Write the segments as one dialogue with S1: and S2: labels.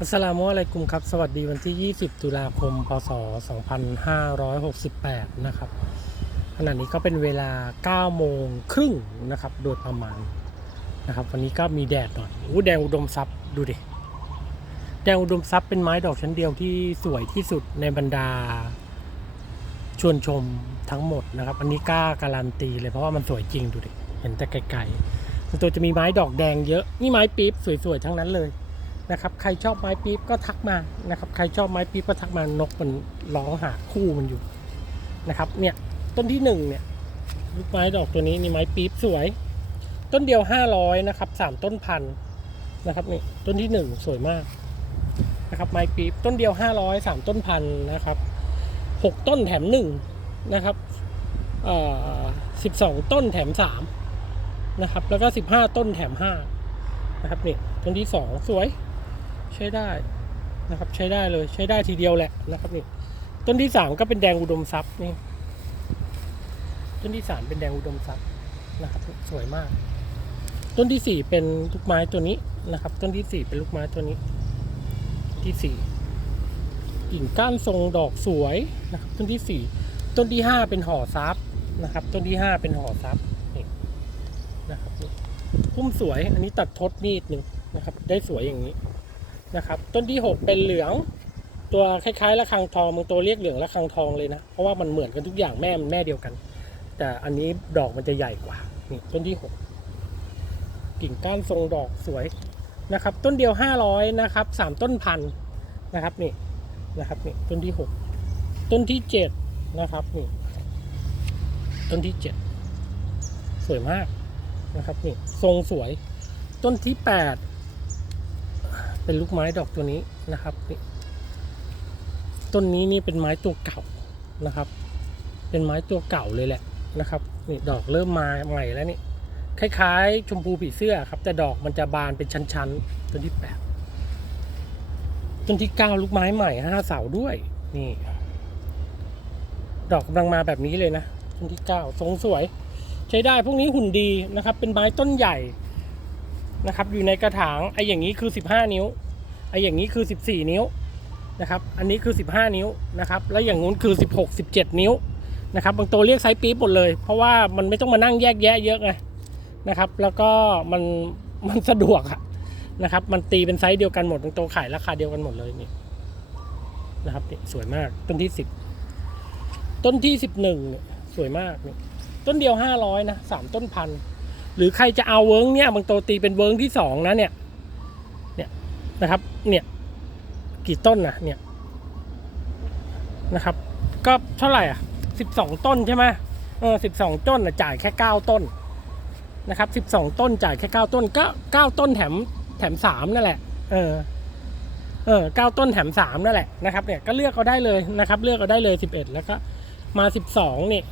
S1: อัสสลามุอะลัยกุมครับ สวัสดีวันที่ 20 ตุลาคม พศ 2568 นะครับขณะนี้ก็เป็นเวลา 9 โมงครึ่งนะครับ โดยประมาณนะครับ วันนี้ก็มีแดดหน่อยอู้แดงอุดมทรัพย์ดูดิ แดงอุดมทรัพย์เป็นไม้ดอกชั้นเดียวที่สวยที่สุดในบรรดา ชวนชมทั้งหมดนะครับ อันนี้กล้าการันตีเลยเพราะว่ามันสวยจริงดูดิ เห็นแต่ไกลๆตัวจะมีไม้ดอกแดงเยอะ นี่ไม้ปี๊บสวยๆทั้งนั้นเลย นะครับใครชอบไม้ปี๊บก็ทักมานะครับใครชอบไม้ปี๊บก็ทักมานกมันร้องหาคู่มันอยู่นะครับเนี่ยต้นที่หนึ่งเนี่ยลูกไม้ดอกตัวนี้นี่ไม้ปี๊บสวย ต้นเดียวห้าร้อยนะครับสามต้นพันนะครับนี่ต้นที่หนึ่งสวยมากนะครับไม้ปี๊บต้นเดียวห้าร้อยสามต้นพันนะครับหกต้นแถมหนึ่งนะครับเอ่อสิบสองต้นแถมสามนะครับแล้วก็สิบห้าต้นแถมห้านะครับนี่ต้นที่สองสวย ใช้ได้นะครับใช้ได้เลยใช้ได้ทีเดียวแหละนะครับนี่ต้นที่สามก็เป็นแดงอุดมทรัพย์นี่ต้นที่สามเป็นแดงอุดมทรัพย์นะครับสวยมาก ต้นที่สี่เป็นลูกไม้ตัวนี้นะครับ ต้นที่สี่เป็นลูกไม้ตัวนี้ ที่สี่กิ่งก้านทรงดอกสวยนะครับ ต้นที่สี่ต้นที่ห้าเป็นห่อซับนะครับ ต้นที่ห้าเป็นห่อซับนี่นะครับนี่พุ่มสวยอันนี้ตัดทดนิดหนึ่งนะครับ ได้สวยอย่างนี้ นะครับ ต้นที่ 6 เป็นเหลือง ตัวคล้ายๆระฆังทองบางตัวเรียกเหลืองระฆังทองเลยนะ เพราะว่ามันเหมือนกันทุกอย่างแม่มันแม่เดียวกัน แต่อันนี้ดอกมันจะใหญ่กว่านี่ต้นที่ 6 กิ่งก้านทรงดอกสวยนะครับ ต้นเดียว 500นะครับสามต้นพันนะครับนี่นะครับนี่ต้นที่ 6 ต้นที่ 7 นะครับนี่ต้นที่ 7 สวยมากนะครับนี่ทรงสวย ต้นที่ 8 เป็นลูกไม้ดอกตัวนี้นะครับต้นนี้นี่เป็นไม้ตัวเก่านะครับ เป็นไม้ตัวเก่าเลยแหละนะครับนี่ดอกเริ่มมาใหม่แล้วนี่คล้ายๆ ชมพูผีเสื้อครับแต่ดอกมันจะบานเป็นชั้นๆต้นที่แปดต้นที่เก้าลูกไม้ใหม่ห้าเสาด้วยนี่ดอกกำลังมาแบบนี้เลยนะต้นที่เก้าทรงสวย ใช้ได้พวกนี้หุ่นดีนะครับ เป็นไม้ต้นใหญ่ นะครับ อยู่ในกระถางไออย่างนี้คือ 15 นิ้วไออย่างนี้คือ 14 นิ้วนะครับ อันนี้คือ 15 นิ้วนะครับ แล้วอย่างงู้นคือ 16 17 นิ้วนะครับ บางตัวเรียกไซส์ปี๊บหมดเลย เพราะว่ามันไม่ต้องมานั่งแยกแยะเยอะไงนะครับ แล้วก็มันมันสะดวกอะนะครับ มันตีเป็นไซส์เดียวกันหมด บางตัวขายราคาเดียวกันหมดเลยนี่นะครับนี่สวยมากต้นที่ 10 ต้นที่ 11เนี่ยสวยมากนี่ต้นเดียว 500นะสามต้นพัน หรือใครจะเอาเวิร์กเนี่ยบางตัวตีเป็นเวิร์กที่สองนะเนี่ยเนี่ยนะครับเนี่ยกี่ต้นนะเนี่ยนะครับ ก็เท่าไหร่อะสิบสองต้นใช่ไหมเออสิบสองต้นนะจ่ายแค่เก้าต้นนะครับสิบสองต้นจ่ายแค่เก้าต้นก็เก้าต้นแถมแถมสามนั่นแหละเออเออเก้าต้นแถมสามนั่นแหละนะครับเนี่ยก็เลือกเอาได้เลยนะครับ เลือกเอาได้เลยสิบเอ็ดแล้วก็มาสิบสองนี่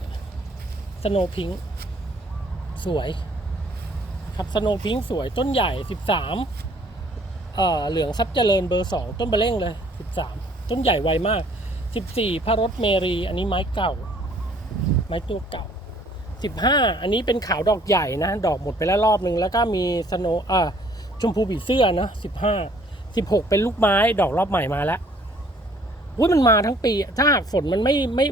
S1: สโนว์พิงสวย ครับสโนพิงสวยต้นใหญ่ 13เอ่อเหลืองซับเจริญเบอร์ 2 ต้นเบล่งเลย 13 ต้นใหญ่ไวมาก 14พระรถเมรี อันนี้ไม้เก่า ไม้ตัวเก่า 15 อันนี้เป็นขาวดอกใหญ่นะ ดอกหมดไปแล้วรอบนึง แล้วก็มีสโนอ่าชมพูบีเสื้อนะ15 16 เป็นลูกไม้ดอกรอบใหม่มาแล้วอุ้ยมันมาทั้งปี ถ้าหากฝนมันไม่ไม่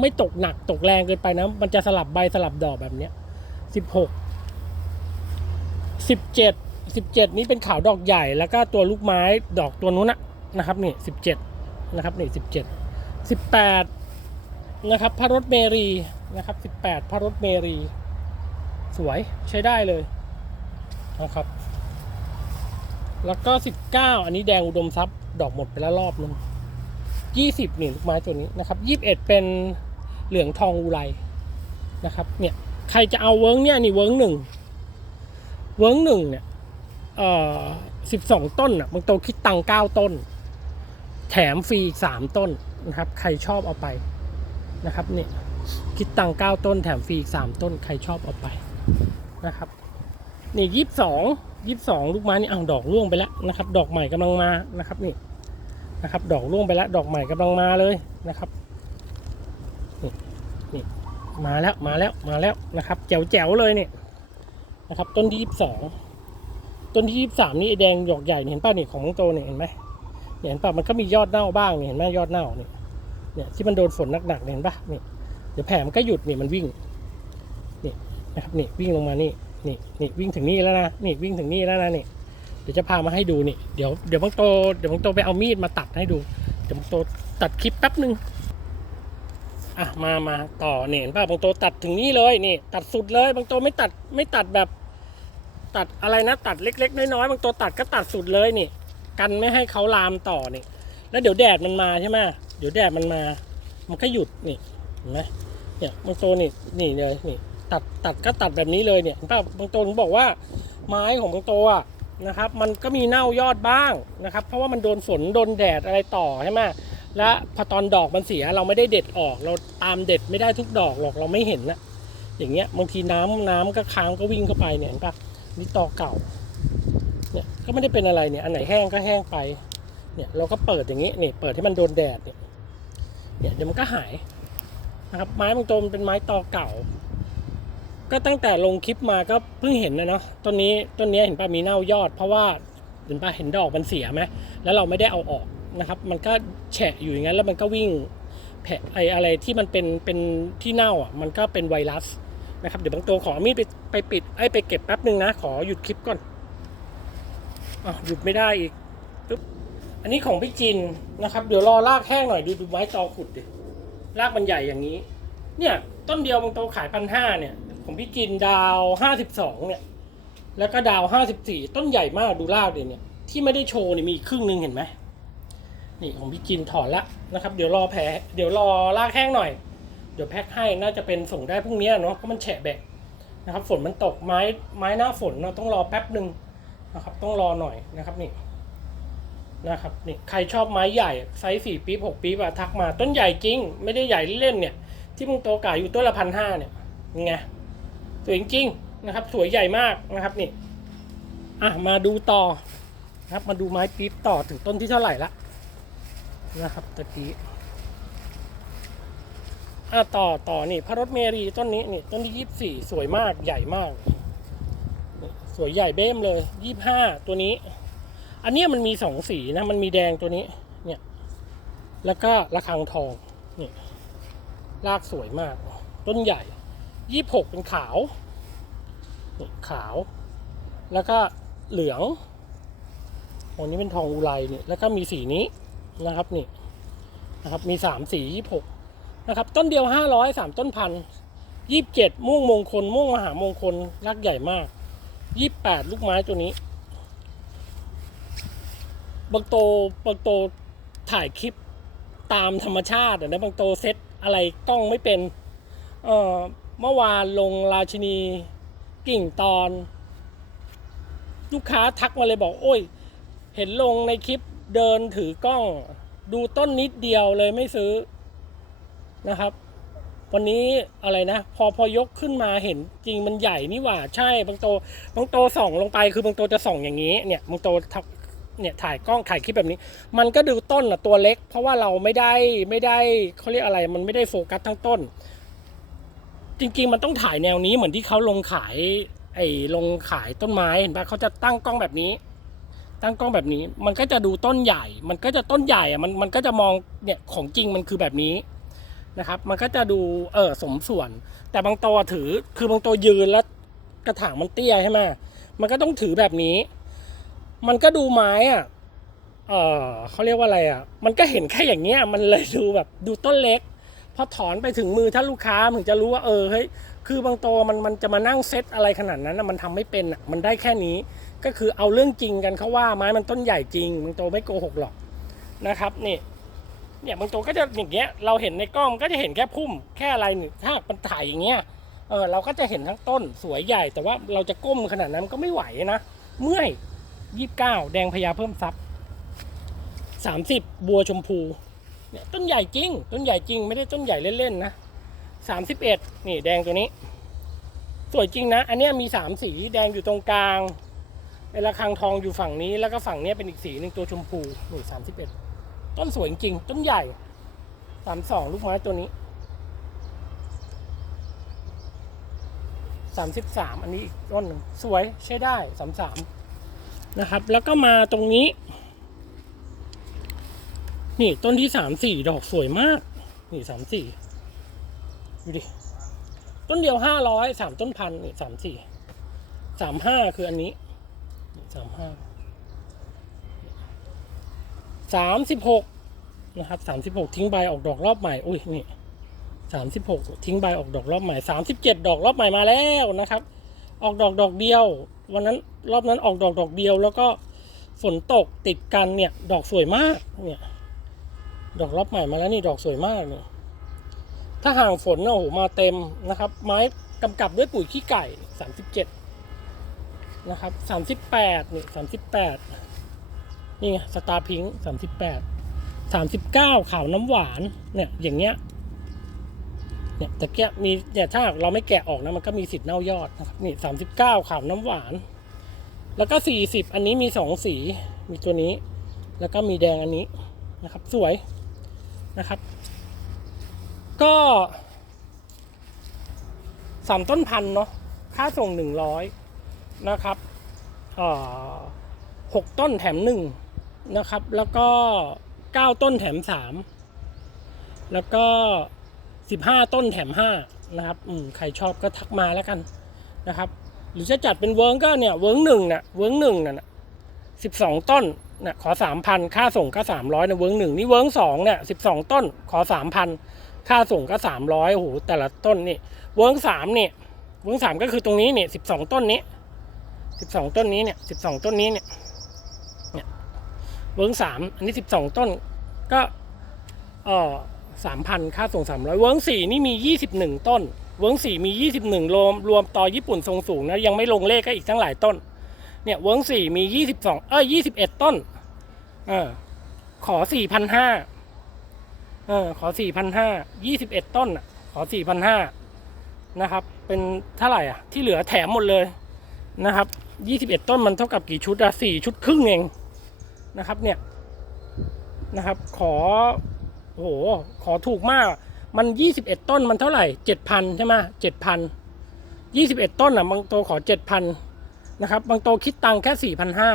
S1: ไม่ตกหนักตกแรงเกินไปนะ มันจะสลับใบสลับดอกแบบเนี้ยสิบหก สิบเจ็ดสิบเจ็ดนี้เป็นขาวดอกใหญ่แล้วก็ตัวลูกไม้ดอกตัวนู้นนะครับนี่สิบเจ็ดนะครับนี่สิบเจ็ดสิบแปดนะครับพระรถเมรีนะครับสิบแปดพระรถเมรี สวยใช้ได้เลยนะครับ แล้วก็สิบเก้าอันนี้แดงอุดมทรัพย์ดอกหมดไปแล้วรอบนึงยี่สิบนี่ลูกไม้ตัวนี้นะครับยี่สิบเอ็ดเป็นเหลืองทองอุไรนะครับเนี่ยใครจะเอาเวิร์กเนี่ยนี่เวิร์กหนึ่ง เวิร์กหนึ่งเนี่ยเอ่อสิบสองต้นอะบางตัวคิดตังเก้าต้น แถมฟรีอีกสามต้นนะครับ ใครชอบเอาไปนะครับเนี่ยคิดตังเก้าต้นแถมฟรีอีกสามต้น ใครชอบเอาไปนะครับนี่ยี่สิบสองยี่สิบสองลูกไม้นี่อ่างดอกร่วงไปแล้วนะครับ ดอกใหม่กำลังมานะครับนี่นะครับ ดอกร่วงไปแล้วดอกใหม่กำลังมาเลยนะครับนี่นี่มาแล้วมาแล้วมาแล้วนะครับแจ๋วแจ๋วเลยเนี่ย นะครับต้นที่ยี่สิบสองต้นที่ยี่สิบสามนี่แดงหยอกใหญ่เนี่ยเห็นป่ะนี่ของมังโตเนี่ยเห็นไหมเนี่ยเห็นป่ะมันก็มียอดเน่าบ้างเนี่ยเห็นไหมยอดเน่าเนี่ยเนี่ยที่มันโดนฝนหนักๆเนี่ยเห็นป่ะนี่เดี๋ยวแผลมันก็หยุดนี่มันวิ่งนี่นะครับนี่วิ่งลงมานี่นี่นี่วิ่งถึงนี่แล้วนะนี่วิ่งถึงนี่แล้วนะนี่เดี๋ยวจะพามาให้ดูนี่เดี๋ยวเดี๋ยวบางโตเดี๋ยวบางโตไปเอามีดมาตัดให้ดูเดี๋ยวบางโตตัดคลิปแป๊บหนึ่ง อะมามาต่อเนี่ยเห็นปะบางโตตัดถึงนี่เลยนี่ ตัดสุดเลยบางโตไม่ตัดไม่ตัดแบบ ตัดอะไรนะ ตัดเล็ก ๆ น้อยๆบางตัวตัดก็ตัดสุดเลยนี่ กันไม่ให้เขาลามต่อนี่ แล้วเดี๋ยวแดดมันมาใช่ไหมเดี๋ยวแดดมันมา มันก็หยุดนี่เห็นไหมเนี่ยบางตัวนี่นี่เลยนี่ตัดตัดก็ตัดแบบนี้เลยเนี่ยเห็นป่ะบางตัวถึงบอกว่า ไม้ของบางตัวอะนะครับ มันก็มีเน่ายอดบ้างนะครับ เพราะว่ามันโดนฝนโดนแดดอะไรต่อใช่ไหม และพอตอนดอกมันเสียเราไม่ได้เด็ดออก เราตามเด็ดไม่ได้ทุกดอกหรอกเราไม่เห็นนะอย่างเงี้ยบางทีน้ำน้ำก็ค้างก็วิ่งเข้าไปเนี่ยเห็นปะนี่ตอเก่าเนี่ยก็ไม่ได้เป็นอะไรเนี่ยอันไหนแห้งก็แห้งไปเนี่ยเราก็เปิดอย่างนี้นี่เปิดให้มันโดนแดดเนี่ยเนี่ยเดี๋ยวมันก็หายนะครับไม้บางตัวมันเป็นไม้ตอเก่า ก็ตั้งแต่ลงคลิปมาก็เพิ่งเห็นนะเนาะต้นนี้ต้นนี้เห็นป่ะมีเน่ายอด เพราะว่าเห็นป่ะเห็นดอกมันเสียไหมแล้วเราไม่ได้เอาออก นะครับ มันก็แฉะอยู่อย่างนั้นแล้วมันก็วิ่งแผลไออะไรที่มันเป็นเป็นที่เน่าอะมันก็เป็นไวรัสนะครับเดี๋ยวบางตัวขอมีดไปไปปิดไอไปเก็บแป๊บหนึ่งนะ ขอหยุดคลิปก่อนอะหยุดไม่ได้อีกปึ๊บอันนี้ของพี่จินนะครับ เดี๋ยวรอรากแห้งหน่อยดูดูไม้ตอขุดดิรากมันใหญ่อย่างนี้ เนี่ยต้นเดียวบางตัวขายพันห้าเนี่ยของพี่จินดาวห้าสิบสองเนี่ย แล้วก็ดาวห้าสิบสี่ต้นใหญ่มากดูรากดิเนี่ยที่ไม่ได้โชว์เนี่ยมีอีกครึ่งหนึ่งเห็นไหม นี่ของพี่จินถอนละนะครับ เดี๋ยวรอแผลเดี๋ยวรอรากแห้งหน่อย เดี๋ยวแพ็คให้น่าจะเป็นส่งได้พรุ่งนี้เนาะเพราะมันแฉะแบกนะครับ ฝนมันตกไม้ไม้หน้าฝนเราต้องรอแป๊บหนึ่งนะครับ ต้องรอหน่อยนะครับนี่นะครับนี่ใครชอบไม้ใหญ่ไซส์สี่ปี๊บหกปี๊บอะทักมาต้นใหญ่จริง ไม่ได้ใหญ่เล่นเนี่ย ที่มึงโตกายอยู่ต้นละพันห้าเนี่ยไงสวยจริงนะครับ สวยใหญ่มากนะครับนี่อะมาดูต่อนะครับมาดูไม้ปี๊บต่อถึงต้นที่เท่าไหร่ละ นะครับตะกี้อะต่อต่อนี่พระรถเมรีต้นนี้นี่ต้นที่ยี่สี่สวยมากใหญ่มาก สวยใหญ่เบ้มเลยยี่ห้าตัวนี้ อันนี้มันมีสองสีนะ มันมีแดงตัวนี้ เนี่ย แล้วก็ระฆังทองนี่รากสวยมาก ต้นใหญ่ยี่หกเป็นขาวนี่ขาว แล้วก็เหลืองอันนี้เป็นทองอุไรนี่แล้วก็มีสีนี้ นะครับนี่นะครับมีสามสียี่หกนะครับต้นเดียวห้าร้อยสามต้นพันยี่สิบเจ็ดม่วงมงคลม่วงมหามงคลรักใหญ่มากยี่แปดลูกไม้ตัวนี้บางโตบางโตถ่ายคลิปตามธรรมชาตินะบางโตเซตอะไรกล้องไม่เป็นเอ่อเมื่อวานลงราชินีกิ่งตอน ลูกค้าทักมาเลยบอก โอ้ย เห็นลงในคลิป เดินถือกล้อง ดูต้นนิดเดียวเลยไม่ซื้อนะครับ วันนี้อะไรนะ พอพอยกขึ้นมาเห็นจริงมันใหญ่นี่หว่าใช่บางโตบางโตส่องลงไปคือบางโตจะส่องอย่างนี้เนี่ยบางโตทักเนี่ยถ่ายกล้องถ่ายคลิปแบบนี้ มันก็ดูต้นอะตัวเล็ก เพราะว่าเราไม่ได้ไม่ได้เขาเรียกอะไร มันไม่ได้โฟกัสทั้งต้น จริง ๆ มันต้องถ่ายแนวนี้เหมือนที่เขาลงขายไอ้ลงขายต้นไม้เห็นปะเขาจะตั้งกล้องแบบนี้ ตั้งกล้องแบบนี้ มันก็จะดูต้นใหญ่ มันก็จะต้นใหญ่อะมันมันก็จะมองเนี่ยของจริงมันคือแบบนี้นะครับ มันก็จะดูเออสมส่วน แต่บางตัวถือคือบางตัวยืนแล้วกระถางมันเตี้ยใช่ไหมมันก็ต้องถือแบบนี้ มันก็ดูไม้อะเออเขาเรียกว่าอะไรอะ มันก็เห็นแค่อย่างเงี้ย มันเลยดูแบบดูต้นเล็ก พอถอนไปถึงมือถ้าลูกค้าถึงจะรู้ว่าเออเฮ้ยคือบางตัวมันมันจะมานั่งเซตอะไรขนาดนั้นนะมันทำไม่เป็นอะมันได้แค่นี้ ก็คือเอาเรื่องจริงกันเขาว่าไม้มันต้นใหญ่จริงบางตัวไม่โกหกหรอกนะครับนี่เนี่ยบางตัวก็จะอย่างเงี้ยเราเห็นในกล้องก็จะเห็นแค่พุ่มแค่อะไรนี่ถ้ามันถ่ายอย่างเงี้ยเออเราก็จะเห็นทั้งต้นสวยใหญ่ แต่ว่าเราจะก้มขนาดนั้นมันก็ไม่ไหวนะเมื่อยยี่สิบเก้าแดงพญาเพิ่มทรัพย์สามสิบบัวชมพูเนี่ยต้นใหญ่จริง ต้นใหญ่จริงไม่ได้ต้นใหญ่เล่นๆนะสามสิบเอ็ดนี่แดงตัวนี้ สวยจริงนะ อันเนี้ยมีสามสีแดงอยู่ตรงกลาง ไอ้ระฆังทองอยู่ฝั่งนี้แล้วก็ฝั่งนี้เป็นอีกสีหนึ่งตัวชมพูนี่สามสิบเอ็ดต้นสวยจริงต้นใหญ่สามสองลูกไม้ตัวนี้สามสิบสามอันนี้อีกต้นหนึ่งสวยใช้ได้สามสามนะครับ แล้วก็มาตรงนี้ นี่ต้นที่สามสี่ดอกสวยมาก นี่สามสี่ดูดิ ต้นเดียวห้าร้อยสามต้นพันนี่สามสี่สามห้าคืออันนี้ สามห้าสามสิบหกนะครับสามสิบหกทิ้งใบออกดอกรอบใหม่ อุ้ยนี่สามสิบหกทิ้งใบออกดอกรอบใหม่สามสิบเจ็ดดอกรอบใหม่มาแล้วนะครับ ออกดอกดอกเดียว วันนั้นรอบนั้นออกดอกดอกเดียว แล้วก็ฝนตกติดกันเนี่ย ดอกสวยมากเนี่ย ดอกรอบใหม่มาแล้วนี่ดอกสวยมากเนี่ยถ้าห่างฝนเนี่ยโอ้โหมาเต็มนะครับ ไม้กำกับด้วยปุ๋ยขี้ไก่สามสิบเจ็ด นะครับสามสิบแปดนี่สามสิบแปดนี่ไงสตาร์พิงสามสิบแปดสามสิบเก้าขาวน้ำหวานเนี่ยอย่างเงี้ยเนี่ยตะเกียมีเนี่ยถ้าเราไม่แกะออกนะมันก็มีสิทธิ์เน่ายอดนะครับนี่สามสิบเก้าขาวน้ำหวาน แล้วก็สี่สิบอันนี้มีสองสีมีตัวนี้ แล้วก็มีแดงอันนี้นะครับ สวยนะครับ ก็สามต้นพันเนาะค่าส่งหนึ่งร้อย นะครับหกต้นแถมหนึ่งนะครับ แล้วก็เก้าต้นแถมสามแล้วก็สิบห้าต้นแถมห้านะครับอืมใครชอบก็ทักมาแล้วกันนะครับ หรือจะจัดเป็นเวิร์งก็เนี่ยเวิร์งหนึ่งนี่ยเวิร์งหนึ่งน่ะสิบสองต้นนี่ยขอสามพันค่าส่งก็สามร้อยนะเวิร์งหนึ่งนี่เวิร์งสองเนี่ยสิบสองต้น ขอสามพันค่าส่งก็สามร้อยโอ้โหแต่ละต้นนี่เวิร์งสามเนี่ยเวิร์งสามก็คือตรงนี้เนี่ยสิบสองต้นนี้ สิบสองต้นนี้เนี่ยสิบสองต้นนี้เนี่ยเนี่ยเวิร์งสามอันนี้สิบสองต้นก็เออสามพันค่าส่งสามร้อยเวิร์งสี่นี่มียี่สิบหนึ่งต้น เวิร์งสี่มียี่สิบหนึ่งรวมรวมต่อญี่ปุ่นทรงสูงนะยังไม่ลงเลขก็อีกทั้งหลายต้น เนี่ยเวิร์งสี่มียี่สิบสองเอ้ยยี่สิบเอ็ดต้นเออขอสี่พันห้าเออขอสี่พันห้ายี่สิบเอ็ดต้นอะขอสี่พันห้านะครับ เป็นเท่าไหร่อะ ที่เหลือแถมหมดเลยนะครับ ยี่สิบเอ็ดต้นมันเท่ากับกี่ชุดอะสี่ชุดครึ่งเองนะครับเนี่ยนะครับ ขอโอ้โหขอถูกมาก มันยี่สิบเอ็ดต้นมันเท่าไหร่เจ็ดพันใช่ไหมเจ็ดพันยี่สิบเอ็ดต้นอะบางโตขอเจ็ดพันนะครับ บางโตคิดตังค์แค่สี่พันห้า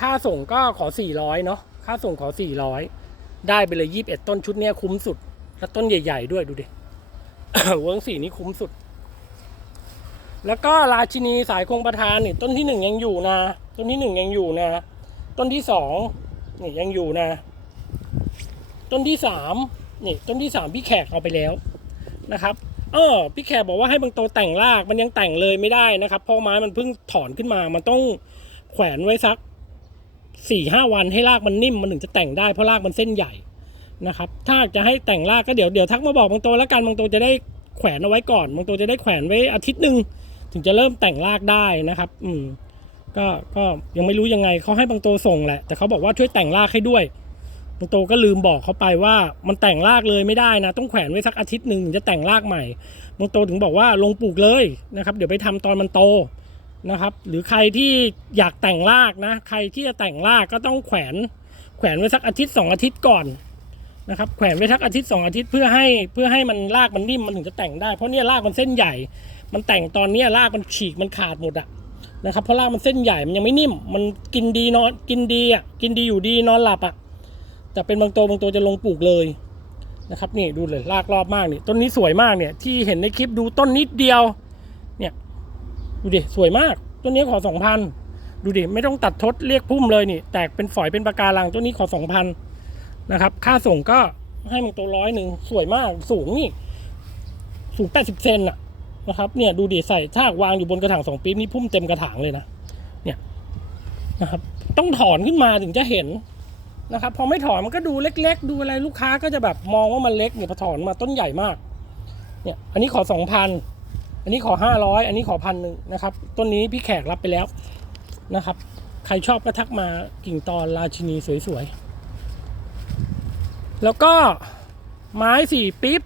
S1: ค่าส่งก็ขอสี่ร้อยเนาะค่าส่งขอสี่ร้อยได้ไปเลยยี่สิบเอ็ดต้นชุดเนี้ยคุ้มสุด แล้วต้นใหญ่ ๆ ด้วยดูดิเวิร์งสี่นี่คุ้มสุด แล้วก็ราชินีสายคงประธานนี่ต้นที่หนึ่งยังอยู่นะ ต้นที่หนึ่งยังอยู่นะ ต้นที่สองนี่ยังอยู่นะ ต้นที่สามนี่ต้นที่สามพี่แขกเอาไปแล้วนะครับเออพี่แขกบอกว่าให้บางโตแต่งรากมันยังแต่งเลยไม่ได้นะครับเพราะไม้มันเพิ่งถอนขึ้นมา มันต้องแขวนไว้สักสี่ห้าวันให้รากมันนิ่มมันถึงจะแต่งได้เพราะรากมันเส้นใหญ่นะครับ ถ้าจะให้แต่งรากก็เดี๋ยวเดี๋ยวทักมาบอกบางโตแล้วกันบางโตจะได้แขวนเอาไว้ก่อนบางโตจะได้แขวนไว้อาทิตย์หนึ่ง ถึงจะเริ่มแต่งรากได้นะครับ อืมก็ก็ยังไม่รู้ยังไงเขาให้บางโตส่งแหละ แต่เขาบอกว่าช่วยแต่งรากให้ด้วยบางโตก็ลืมบอกเขาไปว่ามันแต่งรากเลยไม่ได้นะ ต้องแขวนไว้สักอาทิตย์หนึ่งถึงจะแต่งรากใหม่บางโตถึงบอกว่าลงปลูกเลยนะครับ เดี๋ยวไปทำตอนมันโตนะครับ หรือใครที่อยากแต่งรากนะ ใครที่จะแต่งรากก็ต้องแขวนแขวนไว้สักอาทิตย์สองอาทิตย์ก่อนนะครับแขวนไว้สักอาทิตย์สองอาทิตย์เพื่อให้เพื่อให้มันรากมันนิ่มมันถึงจะแต่งได้เพราะเนี่ยรากมันเส้นใหญ่ มันแต่งตอนนี้รากมันฉีกมันขาดหมดอะนะครับเพราะรากมันเส้นใหญ่มันยังไม่นิ่ม มันกินดีนอนกินดีอะกินดีอยู่ดีนอนหลับอะแต่เป็นบางตัวบางตัวจะลงปลูกเลยนะครับนี่ดูเลยรากรอบมากนี่ต้นนี้สวยมากเนี่ยที่เห็นในคลิปดูต้นนิดเดียวเนี่ยดูดิสวยมากต้นนี้ขอสองพันดูดิไม่ต้องตัดทดเรียกพุ่มเลยนี่ แตกเป็นฝอยเป็นปะการังต้นนี้ขอสองพันนะครับค่าส่งก็ให้บางตัวร้อยหนึ่งสวยมากสูงนี่สูงแปดสิบเซนอะ นะครับเนี่ยดูดิใส่ถ้าวางอยู่บนกระถางสองปี๊บนี่พุ่มเต็มกระถางเลยนะเนี่ยนะครับ ต้องถอนขึ้นมาถึงจะเห็นนะครับพอไม่ถอนมันก็ดูเล็ก ๆ ดูอะไรลูกค้าก็จะแบบมองว่ามันเล็กเนี่ยพอถอนมาต้นใหญ่มากเนี่ยอันนี้ขอสองพันอันนี้ขอห้าร้อยอันนี้ขอพันหนึ่งนะครับต้นนี้พี่แขกรับไปแล้วนะครับ ใครชอบก็ทักมากิ่งตอนราชินีสวยๆแล้วก็ไม้สี่ปิ๊บ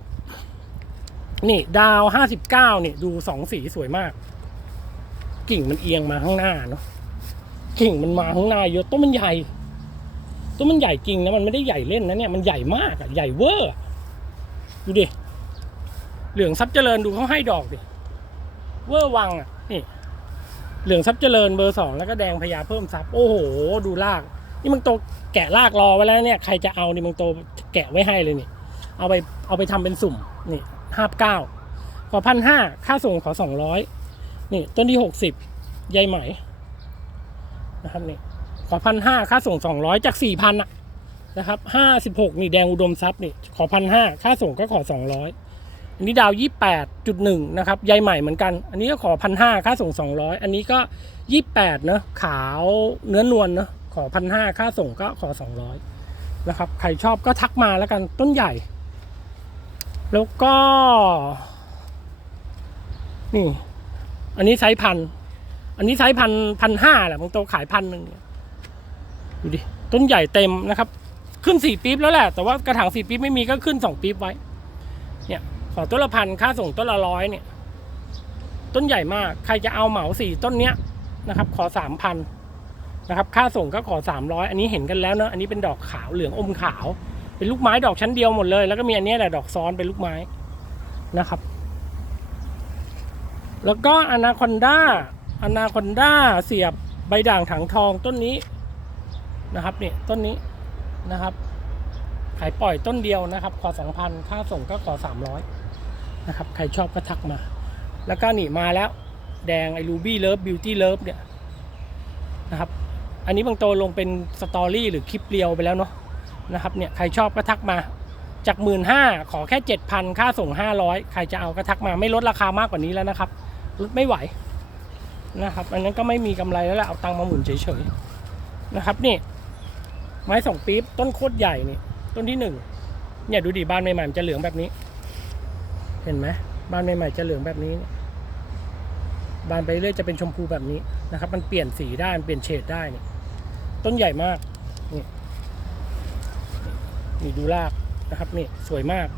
S1: นี่ดาวห้าสิบเก้านี่ยดูสองสีสวยมาก กิ่งมันเอียงมาข้างหน้าเนาะกิ่งมันมาข้างหน้าเยอะต้นมันใหญ่ต้นมันใหญ่จริงนะมันไม่ได้ใหญ่เล่นนะเนี่ยมันใหญ่มากอะใหญ่เวอร์ดูดิเหลืองซับเจริญดูเขาให้ดอกดิเวอร์วังอะนี่ เหลืองซับเจริญเบอร์สองแล้วก็แดงพญาเพิ่มซับโอ้โห ดูราก นี่บางโตแกะรากรอไว้แล้วเนี่ย ใครจะเอานี่บางโตแกะไว้ให้เลยนี่ เอาไปเอาไปทำเป็นสุ่มนี่ ห้าเก้าขอพันห้าค่าส่งขอสองร้อยนี่ต้นที่หกสิบใยไหมนะครับนี่ขอพันห้าค่าส่งสองร้อยจากสี่พันอะนะครับห้าสิบหกนี่แดงอุดมทรัพย์นี่ขอพันห้าค่าส่งก็ขอสองร้อยอันนี้ดาวยี่แปดจุดหนึ่งนะครับใยใหม่เหมือนกัน อันนี้ก็ขอพันห้าค่าส่งสองร้อยอันนี้ก็ยี่แปดเนอะขาวเนื้อนวลเนอะขอพันห้าค่าส่งก็ขอสองร้อยนะครับใครชอบก็ทักมาแล้วกันต้นใหญ่ แล้วก็ นี่ อันนี้ไซส์พัน อันนี้ไซส์พันพันห้าแหละบางโตขายพันหนึ่งดูดิ ต้นใหญ่เต็มนะครับ ขึ้นสี่ปี๊บแล้วแหละ แต่ว่ากระถางสี่ปี๊บไม่มีก็ขึ้นสองปี๊บไว้ เนี่ย ขอต้นละพันค่าส่งต้นละร้อยเนี่ย ต้นใหญ่มาก ใครจะเอาเหมาสี่ต้นเนี้ยนะครับ ขอสามพันนะครับ ค่าส่งก็ขอสามร้อยอันนี้เห็นกันแล้วเนอะอันนี้เป็นดอกขาวเหลืองอมขาว เป็นลูกไม้ดอกชั้นเดียวหมดเลย แล้วก็มีอันนี้แหละดอกซ้อนเป็นลูกไม้นะครับ แล้วก็อนาคอนด้าอนาคอนด้าเสียบใบด่างถังทองต้นนี้นะครับเนี่ยต้นนี้นะครับ ขายปล่อยต้นเดียวนะครับ ขอสองพันค่าส่งก็ขอสามร้อยนะครับ ใครชอบก็ทักมา แล้วก็นี่มาแล้ว แดงไอรูบี้เลิฟบิวตี้เลิฟเนี่ยนะครับ อันนี้บางโตลงเป็นสตอรี่หรือคลิปเรียวไปแล้วเนาะ นะครับเนี่ยใครชอบก็ทักมาจากหมื่นห้าขอแค่เจ็ดพันค่าส่งห้าร้อยใครจะเอาก็ทักมาไม่ลดราคามากกว่านี้แล้วนะครับลดไม่ไหวนะครับ อันนั้นก็ไม่มีกำไรแล้วแหละเอาตังค์มาหมุนเฉยๆนะครับนี่ ไม้สองปี๊บต้นโคตรใหญ่นี่ต้นที่หนึ่งเนี่ยดูดิบ้านใหม่ๆมันจะเหลืองแบบนี้ เห็นไหมบ้านใหม่ๆจะเหลืองแบบนี้บานไปเรื่อยจะเป็นชมพูแบบนี้นะครับ มันเปลี่ยนสีได้มันเปลี่ยนเฉดได้นี่ต้นใหญ่มาก นี่ดูรากนะครับนี่สวยมาก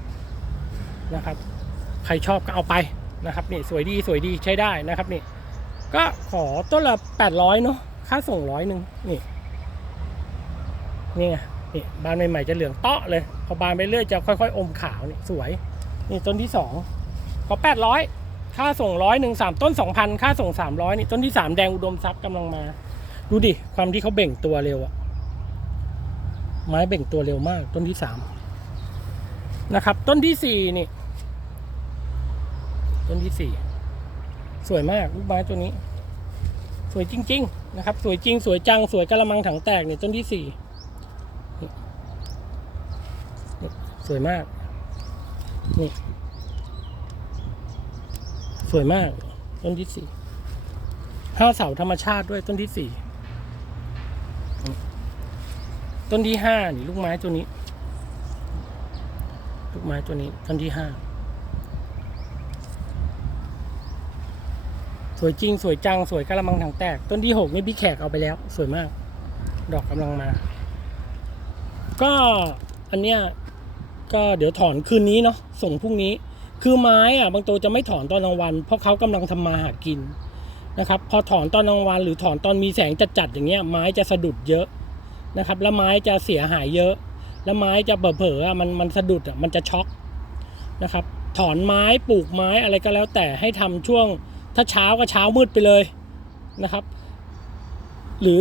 S1: นะครับ ใครชอบก็เอาไปนะครับนี่สวยดีสวยดีใช้ได้นะครับนี่ก็ขอต้นละแปดร้อยเนาะค่าส่งร้อยหนึ่งนี่นี่ไงนี่บานใหม่ๆจะเหลืองเตาะเลย พอบานไปเรื่อยจะค่อยๆ อมขาวนี่สวย นี่ต้นที่สองขอแปดร้อยค่าส่งร้อยหนึ่งสามต้นสองพันค่าส่งสามร้อยนี่ต้นที่สามแดงอุดมทรัพย์กำลังมา ดูดิ ความที่เขาเบ่งตัวเร็วอะ ไม้เบ่งตัวเร็วมาก ต้นที่สามนะครับ ต้นที่สี่นี่ ต้นที่สี่สวยมากลูกไม้ตัวนี้ สวยจริง ๆ นะครับ สวยจริง สวยจัง สวยกระมังถังแตกเนี่ยต้นที่สี่สวยมาก นี่ สวยมาก ต้นที่สี่ห้าเสาธรรมชาติด้วยต้นที่สี่ ต้นที่ห้านี่ลูกไม้ตัวนี้ ลูกไม้ตัวนี้ต้นที่ห้าสวยจริงสวยจังสวยกระมังถังแตก ต้นที่หกนี่พี่แขกเอาไปแล้ว สวยมาก ดอกกำลังมา ก็อันเนี้ยก็เดี๋ยวถอนคืนนี้เนาะส่งพรุ่งนี้ คือไม้อะบางตัวจะไม่ถอนตอนกลางวัน เพราะเขากำลังทำมาหากินนะครับ พอถอนตอนกลางวัน หรือถอนตอนมีแสงจัดๆอย่างเงี้ยไม้จะสะดุดเยอะ นะครับแล้วไม้จะเสียหายเยอะ แล้วไม้จะเผลอๆมันมันสะดุดอะมันจะช็อกนะครับ ถอนไม้ปลูกไม้อะไรก็แล้วแต่ให้ทำช่วงถ้าเช้าก็เช้ามืดไปเลยนะครับ หรือ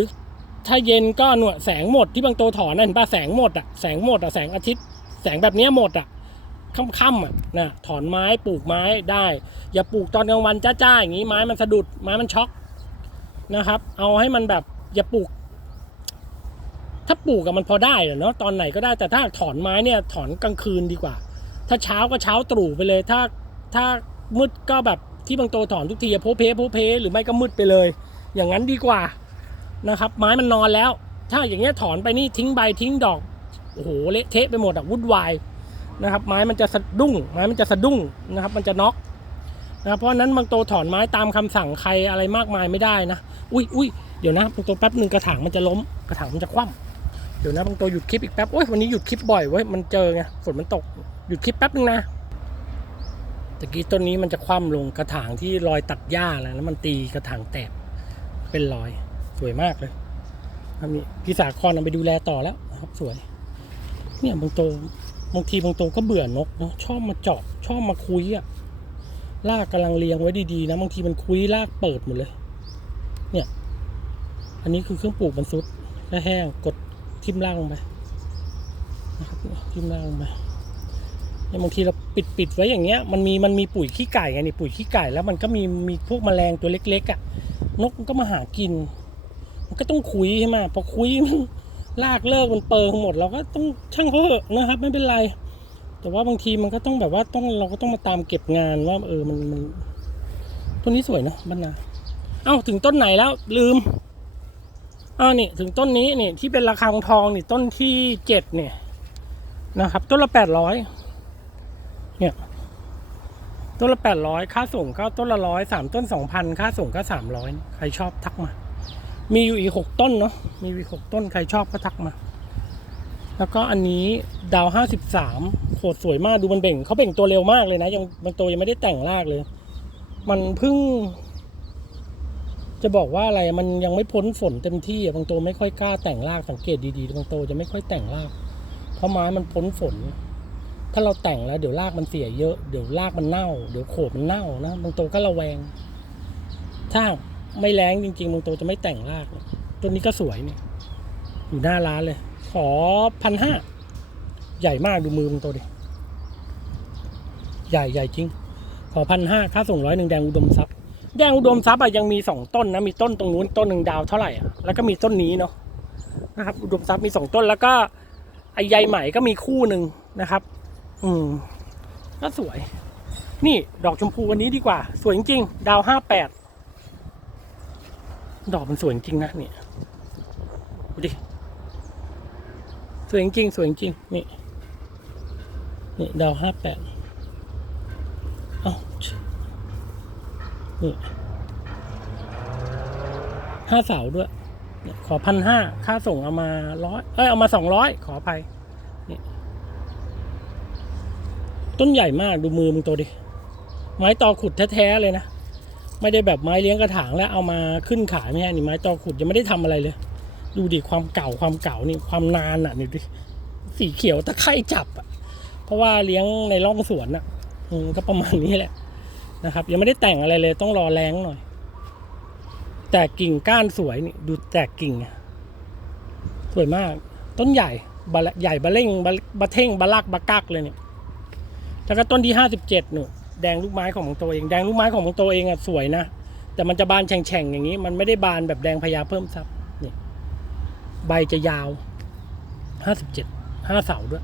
S1: ถ้าเย็นก็หนวดแสงหมดที่บางโตถอนนะเห็นป่ะแสงหมดอะแสงหมดอะแสงอาทิตย์ แสงแบบนี้หมดอะค่ำๆอะนะถอนไม้ปลูกไม้ได้ อย่าปลูกตอนกลางวันจ้าๆอย่างนี้ไม้มันสะดุดไม้มันช็อกนะครับ เอาให้มันแบบอย่าปลูก ถ้าปลูกกับมันพอได้เนาะตอนไหนก็ได้แต่ถ้าถอนไม้เนี่ยถอนกลางคืนดีกว่า ถ้าเช้าก็เช้าตรู่ไปเลย ถ้าถ้ามืดก็แบบที่บางโตถอนทุกทีอะโพเพโพเพหรือไม่ก็มืดไปเลย อย่างนั้นดีกว่านะครับ ไม้มันนอนแล้ว ถ้าอย่างเงี้ยถอนไปนี่ทิ้งใบทิ้งดอกโอ้โหเละเทะไปหมดอะวุ่นวายนะครับ ไม้มันจะสะดุ้ง ไม้มันจะสะดุ้งนะครับ มันจะน็อกนะครับเพราะนั้นบางโตถอนไม้ตามคำสั่งใครอะไรมากมายไม่ได้นะอุ้ยอุ้ยเดี๋ยวนะบางโตแป๊บหนึ่งกระถางมันจะล้มกระถางมันจะคว่ำ เดี๋ยวนะบางโตหยุดคลิปอีกแป๊บโอ้ยวันนี้หยุดคลิปบ่อยเว้ยมันเจอไงฝนมันตกหยุดคลิปแป๊บนึงนะตะกี้ต้นนี้มันจะคว่ำลงกระถางที่รอยตัดหญ้าแล้วแล้วมันตีกระถางแตกเป็นรอยสวยมากเลยครับนี่พี่สาครเอาไปดูแลต่อแล้วครับสวย เนี่ยบางโตบางทีบางโตก็เบื่อนกเนาะชอบมาเจาะชอบมาคุยอะลากกำลังเรียงไว้ดีๆนะบางทีมันคุยลากเปิดหมดเลย เนี่ย อันนี้คือเครื่องปลูกมันซุดและแห้งกด ทิ่มล่างลงไปนะครับทิ่มล่างลงไปเนี่ยบางทีเราปิดปิดไว้อย่างเงี้ยมันมีมันมีปุ๋ยขี้ไก่ไงนี่ปุ๋ยขี้ไก่แล้วมันก็มีมีพวกแมลงตัวเล็กๆอะนกมันก็มาหากิน มันก็ต้องคุยใช่ไหมพอคุยมันลากเลิกมันเปิงหมด เราก็ต้องช่างเขาเถอะนะครับไม่เป็นไร แต่ว่าบางทีมันก็ต้องแบบว่าต้องเราก็ต้องมาตามเก็บงานว่าเออมันมันต้นนี้สวยเนอะบ้านนาเอ้าถึงต้นไหนแล้วลืม อ้านี่ถึงต้นนี้นี่ที่เป็นระฆังทองนี่ต้นที่เจ็ดเนี่ยนะครับ ต้นละแปดร้อยเนี่ยต้นละแปดร้อยค่าส่งก็ต้นละร้อยสามต้นสองพันค่าส่งก็สามร้อยใครชอบทักมา มีอยู่อีกหกต้นเนาะมีอีกหกต้นใครชอบก็ทักมา แล้วก็อันนี้ดาวห้าสิบสามโคตรสวยมากดูมันเบ่งเขาเบ่งตัวเร็วมากเลยนะยังบางตัวยังไม่ได้แต่งรากเลย มันเพิ่ง จะบอกว่าอะไรมันยังไม่พ้นฝนเต็มที่บางตัวไม่ค่อยกล้าแต่งรากสังเกตดีๆบางตัวจะไม่ค่อยแต่งราก เพราะไม้มันพ้นฝน ถ้าเราแต่งแล้วเดี๋ยวรากมันเสียเยอะเดี๋ยวรากมันเน่า เดี๋ยวโขดมันเน่านะบางตัวก็ระแวง ถ้าไม่แรงจริงๆบางตัวจะไม่แต่งรากต้นนี้ก็สวยเนี่ยอยู่หน้าร้านเลย ขอพันห้าใหญ่มากดูมือมันตัวดิ ใหญ่ใหญ่จริง ขอพันห้าค่าส่งร้อยหนึ่งแดงอุดมทรัพย์ แดงอุดมทรัพย์อะยังมีสองต้นนะมีต้นตรงนู้นต้นหนึ่งดาวเท่าไหร่อะแล้วก็มีต้นนี้เนาะนะครับ อุดมทรัพย์มีสองต้นแล้วก็ไอ้ใยไหม่ก็มีคู่หนึ่งนะครับ อืมก็สวย นี่ดอกชมพูวันนี้ดีกว่า สวยจริงๆดาวห้าแปดดอกมันสวยจริงนะเนี่ยดูดิสวยจริงสวยจริงนี่นี่ดาวห้าแปดเอ้า นี่ห้าเสาด้วยขอพันห้าค่าส่งเอามาร้อยเอ้ยเอามาสองร้อยขออภัยนี่ต้นใหญ่มากดูมือมึงตัวดิ ไม้ตอขุดแท้ๆเลยนะ ไม่ได้แบบไม้เลี้ยงกระถางแล้วเอามาขึ้นขายไม่ใช่นี่ไม้ตอขุดยังไม่ได้ทำอะไรเลย ดูดิความเก่าความเก่านี่ความนานอะนี่ดิสีเขียวตะไคร่จับอะเพราะว่าเลี้ยงในร่องสวนอะก็ประมาณนี้แหละ นะครับ ยังไม่ได้แต่งอะไรเลยต้องรอแรงหน่อย แต่กิ่งก้านสวยนี่ดูแตกกิ่ง สวยมาก ต้นใหญ่บะใหญ่บะเล่งบะบะเท่งบะลักบะกักเลยเนี่ยแล้วก็ต้นที่ห้าสิบเจ็ดหนูแดงลูกไม้ของของตัวเองแดงลูกไม้ของของตัวเองอะสวยนะแต่มันจะบานแฉ่งๆอย่างนี้ มันไม่ได้บานแบบแดงพญาเพิ่มทรัพย์นี่ใบจะยาวห้าสิบเจ็ดห้าเสาด้วย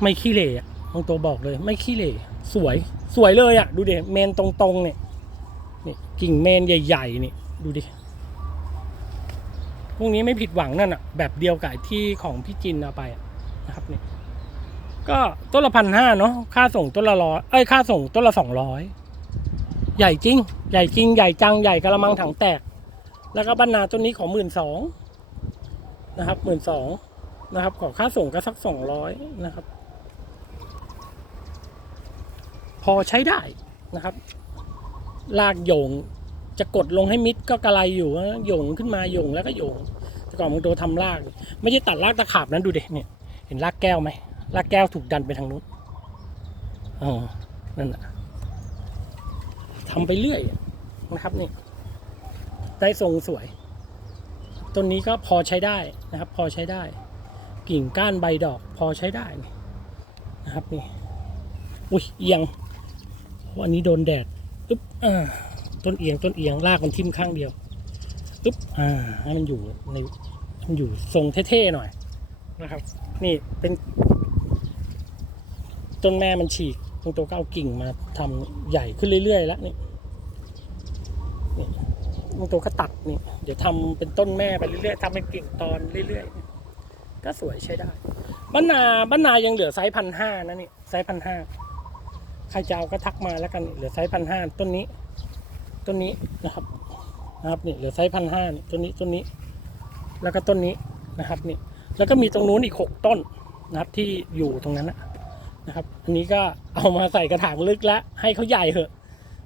S1: ไม่ขี้เหร่อะ บางตัวบอกเลยไม่ขี้เหร่สวยสวยเลยอะดูดิเมนตรงๆเนี่ยนี่กิ่งเมนใหญ่ๆนี่ดูดิพวกนี้ไม่ผิดหวังนั่นอะแบบเดียวกับที่ของพี่จินเอาไปนะครับนี่ก็ต้นละพันห้าเนาะค่าส่งต้นละร้อยเอ้ยค่าส่งต้นละสองร้อยใหญ่จริง ใหญ่จริง ใหญ่จังใหญ่กระมังถังแตก แล้วก็บรรณาต้นนี้ของหมื่นสองนะครับหมื่นสองนะครับ ขอค่าส่งก็สักสองร้อยนะครับ พอใช้ได้นะครับ ลากโยงจะกดลงให้มิดก็กระไรอยู่โยงขึ้นมาโยงแล้วก็โยงแต่ก่อนมึงโดทำลาก ไม่ใช่ตัดลากตะขาบนั้นดูเด็เนี่ย เห็นลากแก้วไหมลากแก้วถูกดันไปทางนู้นอ๋อนั่นแหะทำไปเรื่อยนะครับนี่ได้ทรงสวยต้นนี้ก็พอใช้ได้นะครับ พอใช้ได้ กิ่งก้านใบดอกพอใช้ได้นะครับนี่อุ้ยเอียง เพราะอันนี้โดนแดดอึ๊บอ่าต้นเอียงต้นเอียงรากมันทิ่มข้างเดียวอึ๊บอ่าให้มันอยู่ในมันอยู่ทรงเท่ๆหน่อยนะครับ นี่เป็นต้นแม่มันฉีกตรงตัวก็เอากิ่งมาทำใหญ่ขึ้นเรื่อยๆแล้วนี่นี่ตรงตัวก็ตัดนี่ เดี๋ยวทำเป็นต้นแม่ไปเรื่อยๆทำเป็นกิ่งตอนเรื่อยๆก็สวยใช้ได้บ้านนาบ้านนายังเหลือไซส์พันห้านะนี่ไซส์พันห้า ใครจะเอาก็ทักมาแล้วกันเหลือไซส์พันห้าต้นนี้ ต้นนี้นะครับนะครับนี่เหลือไซส์พันห้าต้นนี้ต้นนี้ แล้วก็ต้นนี้นะครับนี่แล้วก็มีตรงนู้นอีกหกต้นนะครับที่อยู่ตรงนั้นนะครับอันนี้ก็เอามาใส่กระถางลึกแล้วให้เขาใหญ่เหอะ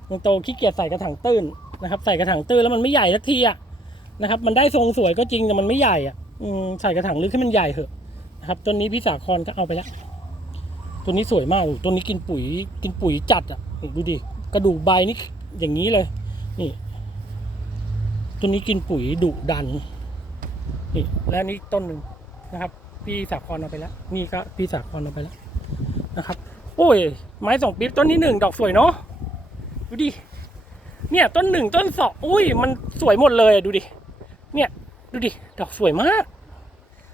S1: บางโตขี้เกียจใส่กระถางตื้นนะครับ ใส่กระถางตื้นแล้วมันไม่ใหญ่สักทีอะนะครับ มันได้ทรงสวยก็จริงแต่มันไม่ใหญ่อะอืมใส่กระถางลึกให้มันใหญ่เหอะนะครับต้นนี้พี่สาครก็เอาไปแล้ว ต้นนี้สวยมากต้นนี้กินปุ๋ย กินปุ๋ยจัดอะดูดิกระดูกใบนี่อย่างนี้เลย นี่ต้นนี้กินปุ๋ยดุดันนี่และนี่ต้นหนึ่งนะครับ พี่สาครเอาไปแล้ว นี่ก็พี่สาครเอาไปแล้วนะครับ โอ้ย ไม้สองปีบต้นที่หนึ่งดอกสวยเนาะดูดิเนี่ยต้นหนึ่งต้นสองอุ้ย มันสวยหมดเลยดูดิเนี่ย ดูดิดอกสวยมาก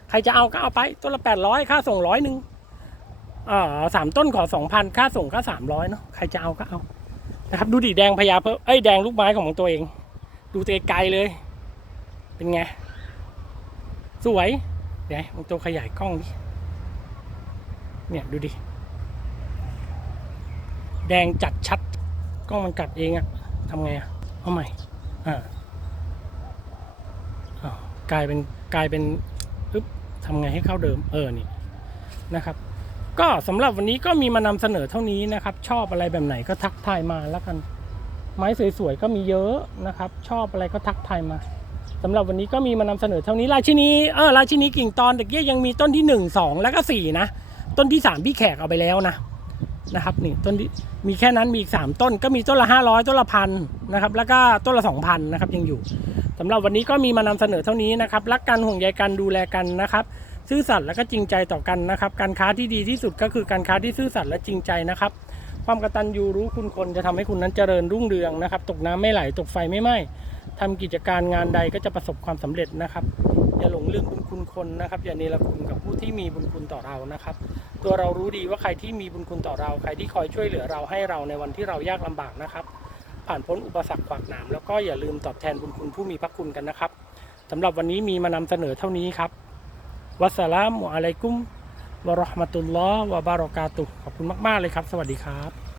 S1: ใครจะเอาก็เอาไปต้นละแปดร้อยค่าส่งร้อยหนึ่ง อ่าสามต้นขอสองพันค่าส่งก็สามร้อยเนาะใครจะเอาก็เอานะครับ ดูดิแดงพญาเพิ่มเอ้ยแดงลูกไม้ของตัวเอง ดูตัวไกลเลย เป็นไง สวยเดี๋ยวมันตัวขยายกล้องดิเนี่ยดูดิ แดงจัดชัดกล้องมันกัดเองอะทำไงอะเอาใหม่อ่ากลายเป็นกลายเป็นอึ๊บทำไงให้เข้าเดิมเออนี่นะครับ ก็สำหรับวันนี้ก็มีมานำเสนอเท่านี้นะครับ ชอบอะไรแบบไหนก็ทักทายมาแล้วกัน ไม้สวยๆก็มีเยอะนะครับ ชอบอะไรก็ทักทายมาสำหรับวันนี้ก็มีมานำเสนอเท่านี้ราชินีเออราชินีกิ่งตอนตะเกียยังมีต้นที่หนึ่งสองแล้วก็สี่นะต้นที่สามพี่แขกเอาไปแล้วนะนะครับนี่ต้นที่มีแค่นั้นมีอีกสามต้นก็มีต้นละห้าร้อยต้นละพันนะครับแล้วก็ต้นละสองพันนะครับยังอยู่สำหรับวันนี้ก็มีมานำเสนอเท่านี้นะครับรักกันห่วงใยกันดูแลกันนะครับ ซื่อสัตย์และก็จริงใจต่อกันนะครับ การค้าที่ดีที่สุดก็คือการค้าที่ซื่อสัตย์และจริงใจนะครับ ความกตัญญูรู้คุณคนจะทำให้คุณนั้นเจริญรุ่งเรืองนะครับ ตกน้ำไม่ไหลตกไฟไม่ไหม้ทำกิจการงานใดก็จะประสบความสำเร็จนะครับอย่าหลงลืมบุญคุณคนนะครับ อย่าเนรคุณกับผู้ที่มีบุญคุณต่อเรานะครับ ตัวเรารู้ดีว่าใครที่มีบุญคุณต่อเรา ใครที่คอยช่วยเหลือเราให้เราในวันที่เรายากลำบากนะครับ ผ่านพ้นอุปสรรคขวากหนามแล้วก็อย่าลืมตอบแทนบุญคุณผู้มีพระคุณกันนะครับสำหรับวันนี้มีมานำเสนอเท่านี้ครับ วัสสลามุอะลัยกุมวะเราะห์มะตุลลอฮ์วะบารอกาตุฮ์ขอบคุณมาก ๆ เลยครับ สวัสดีครับ